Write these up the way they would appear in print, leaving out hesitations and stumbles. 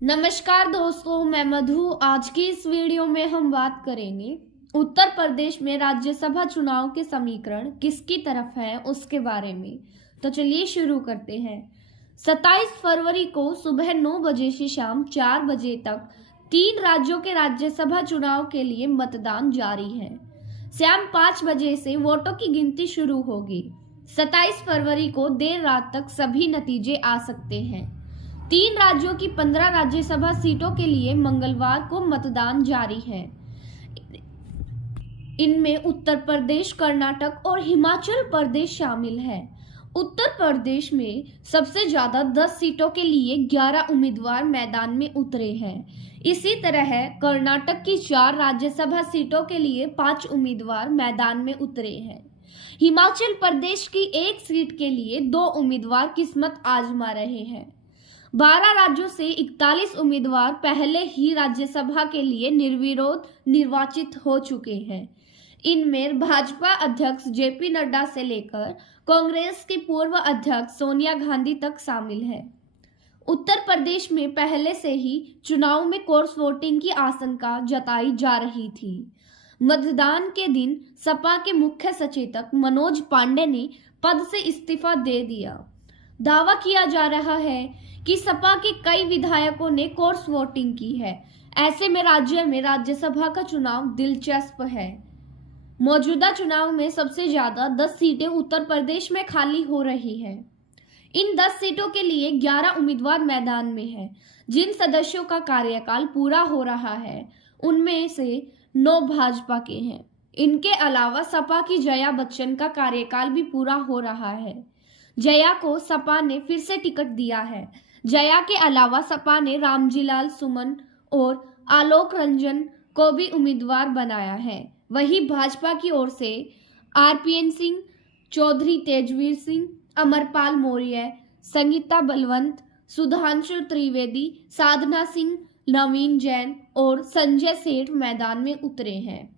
नमस्कार दोस्तों, मैं मधु। आज की इस वीडियो में हम बात करेंगे उत्तर प्रदेश में राज्यसभा चुनाव के समीकरण किसकी तरफ है उसके बारे में। तो चलिए शुरू करते हैं। 27 फरवरी को सुबह 9 बजे से शाम 4 बजे तक 3 राज्यों के राज्यसभा चुनाव के लिए मतदान जारी है। शाम 5 बजे से वोटों की गिनती शुरू होगी। 27 फरवरी को देर रात तक सभी नतीजे आ सकते हैं। 3 राज्यों की 15 राज्यसभा सीटों के लिए मंगलवार को मतदान जारी है। इनमें उत्तर प्रदेश, कर्नाटक और हिमाचल प्रदेश शामिल है। उत्तर प्रदेश में सबसे ज्यादा 10 सीटों के लिए 11 उम्मीदवार मैदान में उतरे हैं। इसी तरह कर्नाटक की 4 राज्यसभा सीटों के लिए 5 उम्मीदवार मैदान में उतरे हैं। हिमाचल प्रदेश की 1 सीट के लिए 2 उम्मीदवार किस्मत आजमा रहे हैं। 12 राज्यों से 41 उम्मीदवार पहले ही राज्यसभा के लिए निर्विरोध निर्वाचित हो चुके हैं। इनमें भाजपा अध्यक्ष जेपी नड्डा से लेकर कांग्रेस की पूर्व अध्यक्ष सोनिया गांधी तक शामिल है। उत्तर प्रदेश में पहले से ही चुनाव में क्रॉस वोटिंग की आशंका जताई जा रही थी। मतदान के दिन सपा के मुख्य सचेतक मनोज पांडे ने पद से इस्तीफा दे दिया। दावा किया जा रहा है कि सपा के कई विधायकों ने क्रॉस वोटिंग की है। ऐसे में राज्य में राज्यसभा का चुनाव दिलचस्प है। मौजूदा चुनाव में सबसे ज्यादा 10 सीटें उत्तर प्रदेश में खाली हो रही हैं। इन 10 सीटों के लिए 11 उम्मीदवार मैदान में हैं। जिन सदस्यों का कार्यकाल पूरा हो रहा है उनमें से 9 भाजपा के हैं। इनके अलावा सपा की जया बच्चन का कार्यकाल भी पूरा हो रहा है। जया को सपा ने फिर से टिकट दिया है। जया के अलावा सपा ने रामजीलाल सुमन और आलोक रंजन को भी उम्मीदवार बनाया है। वहीं भाजपा की ओर से आरपीएन सिंह, चौधरी तेजवीर सिंह, अमरपाल मौर्य, संगीता बलवंत, सुधांशु त्रिवेदी, साधना सिंह, नवीन जैन और संजय सेठ मैदान में उतरे हैं।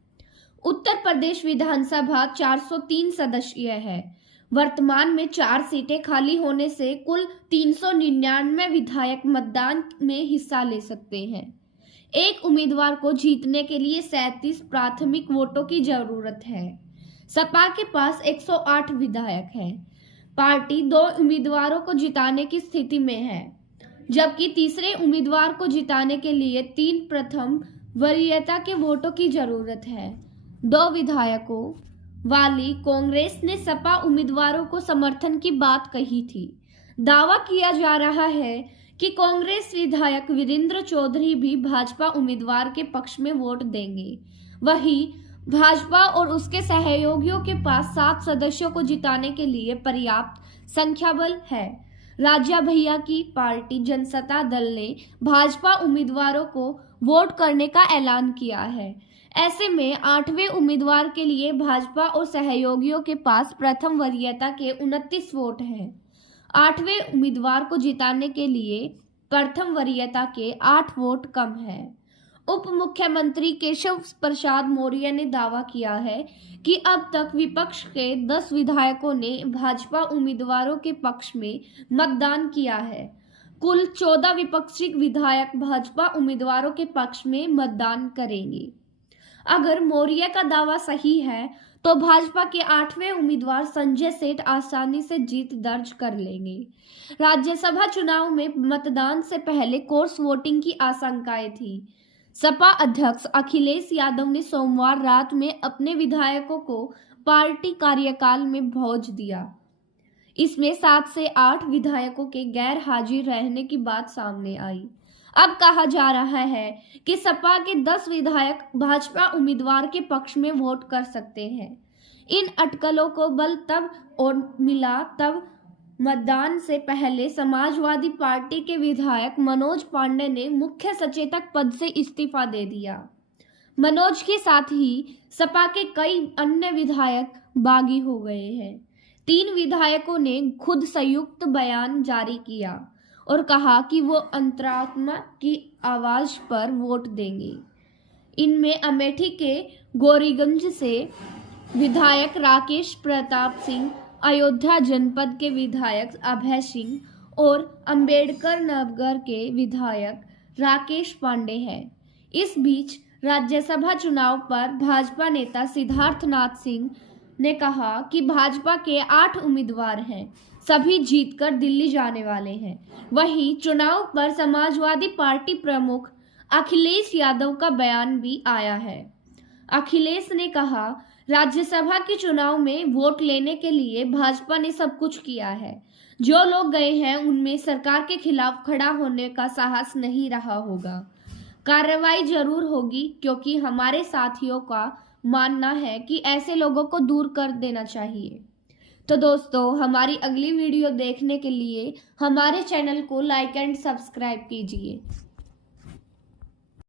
उत्तर प्रदेश विधानसभा 403 सदस्यीय है। वर्तमान में 4 सीटें खाली होने से कुल 399 विधायक मतदान में हिस्सा ले सकते हैं। एक उम्मीदवार को जीतने के लिए 37 प्राथमिक वोटों की जरूरत है। सपा के पास 108 विधायक हैं। पार्टी 2 उम्मीदवारों को जिताने की स्थिति में है, जबकि तीसरे उम्मीदवार को जिताने के लिए 3 प्रथम वरीयता के वोटों की जरूरत है। 2 विधायकों वाली कांग्रेस ने सपा उम्मीदवारों को समर्थन की बात कही थी। दावा किया जा रहा है कि कांग्रेस विधायक वीरेंद्र चौधरी भी भाजपा उम्मीदवार के पक्ष में वोट देंगे। वहीं भाजपा और उसके सहयोगियों के पास 7 सदस्यों को जिताने के लिए पर्याप्त संख्या बल है। राजा भैया की पार्टी जनता दल ने भाजपा उम्मीदवारों को वोट करने का ऐलान किया है। ऐसे में 8वें उम्मीदवार के लिए भाजपा और सहयोगियों के पास प्रथम वरीयता के 29 वोट हैं। 8वें उम्मीदवार को जिताने के लिए प्रथम वरीयता के 8 वोट कम है। उप मुख्यमंत्री केशव प्रसाद मौर्य ने दावा किया है कि अब तक विपक्ष के 10 विधायकों ने भाजपा उम्मीदवारों के पक्ष में मतदान किया है। कुल 14 विपक्षी विधायक भाजपा उम्मीदवारों के पक्ष में मतदान करेंगे। अगर मौर्य का दावा सही है तो भाजपा के 8वें उम्मीदवार संजय सेठ आसानी से जीत दर्ज कर लेंगे। राज्यसभा चुनाव में मतदान से पहले क्रॉस वोटिंग की आशंकाएं थी। सपा अध्यक्ष अखिलेश यादव ने सोमवार रात में अपने विधायकों को पार्टी कार्यकाल में भेज दिया। इसमें 7 से 8 विधायकों के गैर हाजिर रहने की बात सामने आई। अब कहा जा रहा है कि सपा के 10 विधायक भाजपा उम्मीदवार के पक्ष में वोट कर सकते हैं। इन अटकलों को बल तब और मिला तब मतदान से पहले समाजवादी पार्टी के विधायक मनोज पांडे ने मुख्य सचेतक पद से इस्तीफा दे दिया। मनोज के साथ ही सपा के कई अन्य विधायक बागी हो गए हैं। 3 विधायकों ने खुद संयुक्त बयान जारी किया और कहा कि वो अंतरात्मा की आवाज पर वोट देंगे। इनमें अमेठी के गौरीगंज से विधायक राकेश प्रताप सिंह, अयोध्या जनपद के विधायक अभय सिंह और अंबेडकर नगर के विधायक राकेश पांडे है। इस बीच राज्यसभा चुनाव पर भाजपा नेता सिद्धार्थनाथ सिंह ने कहा कि भाजपा के 8 उम्मीदवार हैं, सभी जीतकर दिल्ली जाने वाले हैं। वहीं चुनाव पर समाजवादी पार्टी प्रमुख अखिलेश यादव का बयान भी आया है। अखिलेश ने कहा, राज्यसभा के चुनाव में वोट लेने के लिए भाजपा ने सब कुछ किया है। जो लोग गए हैं उनमें सरकार के खिलाफ खड़ा होने का साहस नहीं रहा होगा। कार्रवाई जरूर होगी, क्योंकि हमारे साथियों का मानना है कि ऐसे लोगों को दूर कर देना चाहिए। तो दोस्तों, हमारी अगली वीडियो देखने के लिए हमारे चैनल को लाइक एंड सब्सक्राइब कीजिए।